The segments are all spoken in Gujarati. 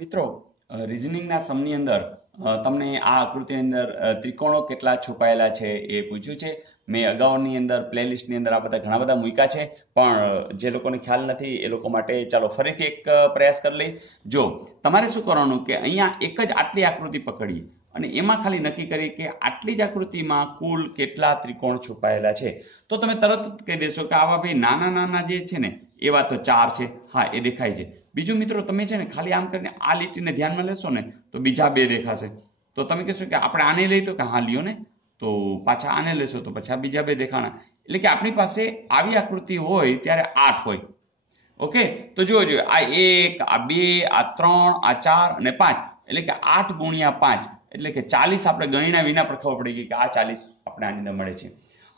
મિત્રો રિઝનિંગના સમની અંદર તમને આ આકૃતિની અંદર ત્રિકોણો કેટલા છુપાયેલા છે એ પૂછ્યું છે. મેં અગાઉની અંદર પ્લેલિસ્ટની અંદર આ બધા ઘણા બધા મૂક્યા છે, પણ જે લોકોને ખ્યાલ નથી એ લોકો માટે ચાલો ફરીથી એક પ્રયાસ કરી લઈ. જો તમારે શું કરવાનું કે અહીંયા એક જ આટલી આકૃતિ પકડી અને એમાં ખાલી નક્કી કરી કે આટલી જ આકૃતિમાં કુલ કેટલા ત્રિકોણ છુપાયેલા છે. તો તમે તરત જ કહી દેશો કે આવા ભાઈ નાના નાના જે છે ને એવા તો 4 છે. હા, એ દેખાય છે. બીજું મિત્રો તમે છે ને ખાલી આમ કરીને આ લીટીને ધ્યાનમાં લેશો ને તો બીજા 2 દેખાશે. તો તમે કહેશો કે આપણે આને લઈ તો કે હા લ્યો ને, તો પાછા આને લેશો તો પછી આ બીજા 2 દેખાણા. એટલે કે આપણી પાસે આવી આકૃતિ હોય ત્યારે 8 હોય. ઓકે, તો જોજો આ 1, આ 2, આ 3, આ 4 અને 5, એટલે કે 8 ગુણ્યા 5 એટલે કે 40 આપણે ગણ્યા વિના પણ ખબર પડી ગઈ કે આ 40 આપણે આની અંદર મળે છે.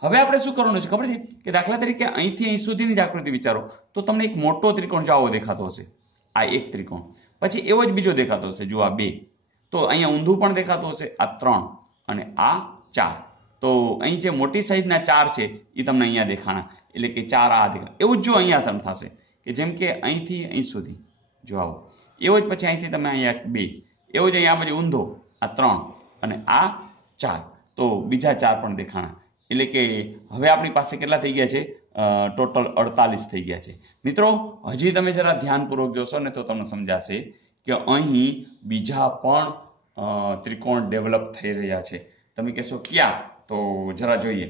હવે આપણે શું કરવાનું છે ખબર છે કે દાખલા તરીકે અહીંથી અહીં સુધીની જ આકૃતિ વિચારો તો તમને એક મોટો ત્રિકોણ જો આવો દેખાતો હશે, આ એક ત્રિકોણ, પછી એવો જ બીજો દેખાતો હશે, જો આ 2, તો અહીંયા ઊંધું પણ દેખાતું હશે, આ 3 અને આ 4. તો અહીં જે મોટી સાઈઝના 4 છે એ તમને અહીંયા દેખાણા, એટલે કે 4 આ દેખાણા. એવું જ જો અહીંયા તમને થશે કે જેમ કે અહીંથી અહીં સુધી જો આવો, એવો જ પછી અહીંથી તમે અહીંયા 2, એવો જ અહીંયા પછી ઊંધો આ 3 અને આ 4, તો બીજા 4 પણ દેખાણા. એટલે કે હવે આપણી પાસે કેટલા થઈ ગયા છે? ટોટલ 48 થઈ ગયા છે. મિત્રો હજી તમે જરા ધ્યાનપૂર્વક જોશો ને તો તમને સમજાશે કે અહીં બીજા પણ ત્રિકોણ ડેવલપ થઈ રહ્યા છે. તમે કહેશો ક્યાં? તો જરા જોઈએ.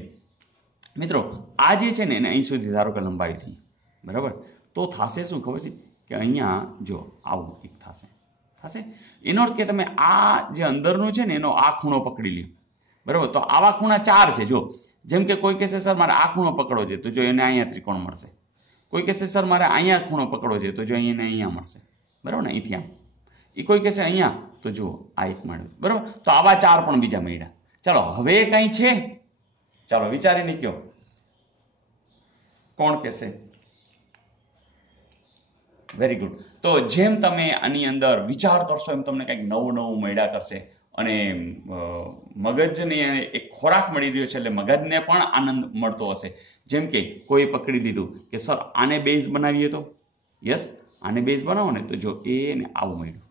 મિત્રો આ જે છે ને એને અહીં સુધી ધારો કે લંબાઈ થઈ, બરાબર? તો થશે શું ખબર છે કે અહીંયા જો આવું એક થશે. એનો અર્થ કે તમે આ જે અંદરનું છે ને એનો આ ખૂણો પકડી લ્યો, બરાબર? તો આવા ખૂણા 4 છે. જો જેમ કે કોઈ કહેશે સર મારે આ ખૂણો પકડવો છે, તો જો એને અહીંયા ત્રિકોણ મળશે. કોઈ કહેશે સર મારે અહીંયા ખૂણો પકડવો છે, તો જો એને અહીંયા મળશે, બરાબર ને? અહીંથી આમ. એ કોઈ કહેશે અહીંયા, તો જુઓ આ એક મળ્યું, બરાબર? તો આવા 4 પણ બીજા મળ્યા. ચાલો હવે કંઈ છે? ચાલો વિચારીને કયો, કોણ કહેશે? Very good. તો જેમ તમે આની અંદર વિચાર કરશો એમ તમને કંઈક નવું નવું મળ્યા કરશે અને મગજને એક ખોરાક મળી રહ્યો છે એટલે મગજને પણ આનંદ મળતો હશે. જેમ કે કોઈ પકડી લીધું કે સર આને બેઝ બનાવીએ તો, યસ આને બેઝ બનાવો ને તો જો એ ને આવું મળ્યું,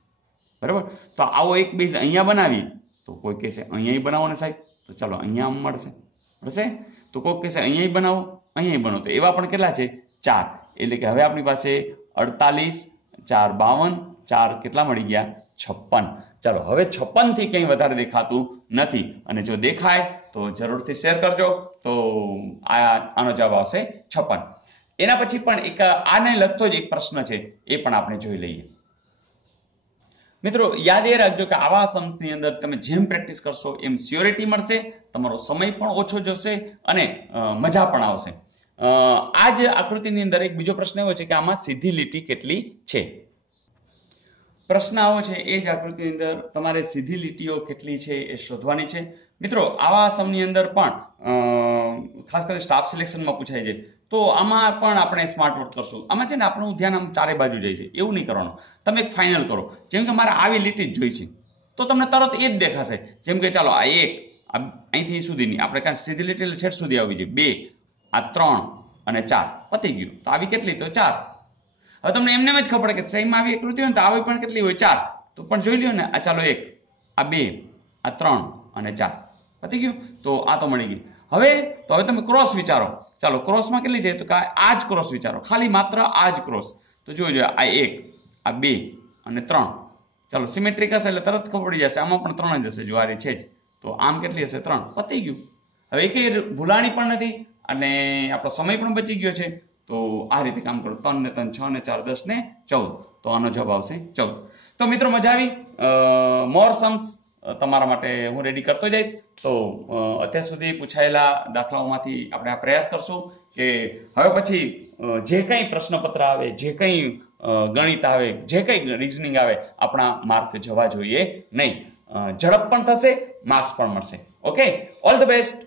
બરાબર? તો આવો એક બેઝ અહીંયા બનાવી તો કોઈ કહેશે અહીંયા બનાવો ને સાહેબ, તો ચાલો અહીંયા મળશે. તો કોઈ કહેશે અહીંયા બનાવો, અહીંયા બનાવો, તો એવા પણ કેટલા છે? 4. એટલે કે હવે આપણી પાસે 48, 4 52, 4 કેટલા મળી ગયા? 56. ચાલો હવે 56 થી કંઈ વધારે દેખાતું નથી, અને જો દેખાય તો જરૂરથી શેર કરજો. તો આનો જવાબ આવશે 56. એના પછી પણ એક આને લગતો જ એક પ્રશ્ન છે, એ પણ આપણે જોઈ લઈએ. મિત્રો યાદ એ રાખજો કે આવા સમ્સની અંદર તમે જેમ પ્રેક્ટિસ કરશો એમ સ્યોરિટી મળશે, તમારો સમય પણ ઓછો જશે અને મજા પણ આવશે. આ જ આકૃતિની અંદર એક બીજો પ્રશ્ન એવો છે કે આમાં સીધી લીટી કેટલી છે? પ્રશ્ન આવો છે એ જ આકૃતિની અંદર તમારે સીધી લીટીઓ કેટલી છે એ શોધવાની છે. મિત્રો આવા સમની અંદર પણ ખાસ કરીને સ્ટાફ સિલેક્શનમાં પૂછાય છે, તો આમાં પણ આપણે સ્માર્ટ વર્ક કરશું. આમાં છે ને આપણું ધ્યાન આમ ચારે બાજુ જાય છે, એવું નહીં કરવાનું. તમે એક ફાઇનલ કરો, જેમ કે મારે આવી લીટી જ જોઈ છે તો તમને તરત એ જ દેખાશે. જેમ કે ચાલો આ 1, અહીંથી સુધીની આપણે કાંઈક સીધી લીટી એટલે છેટ સુધી આવી છે, 2, આ 3 અને 4, પતી ગયું. તો આવી કેટલી? તો 4. હવે તમને એમને જ ખબર કે સેમ આવી આકૃતિ હોય ને તો આવી પણ કેટલી હોય? 4. તો પણ જોઈ લ્યો ને, આ ચાલો 1, આ 2, આ 3 અને 4, પતી ગયું. તો આ તો મળી ગઈ. હવે તમે ક્રોસ વિચારો. ચાલો ક્રોસમાં કેટલી છે? તો આ જ ક્રોસ વિચારો, ખાલી માત્ર આ જ ક્રોસ. તો જોજો આ 1, આ 2 અને 3. ચાલો સિમેટ્રિક હશે એટલે તરત ખબર પડી જશે, આમાં પણ 3 જ હશે, જો આ છે જ. તો આમ કેટલી હશે? 3. પતી ગયું. હવે એકેય ભૂલાણી પણ નથી અને આપણો સમય પણ બચી ગયો છે. તો આ રીતે કામ કરો. 3 ને 3 6 ને 4 10 ને 14. તો આનો જવાબ આવશે 14. તો મિત્રો મજા આવી? મોર સમ્સ તમારા માટે હું રેડી કરતો જઈશ. તો અત્યાર સુધી પૂછાયેલા દાખલાઓમાંથી આપણે આ પ્રયાસ કરશું કે હવે પછી જે કંઈ પ્રશ્નપત્ર આવે, જે કંઈ ગણિત આવે, જે કંઈ રિઝનિંગ આવે, આપણા માર્ક જવા જોઈએ નહીં. ઝડપ પણ થશે, માર્ક્સ પણ મળશે. Okay, all the best.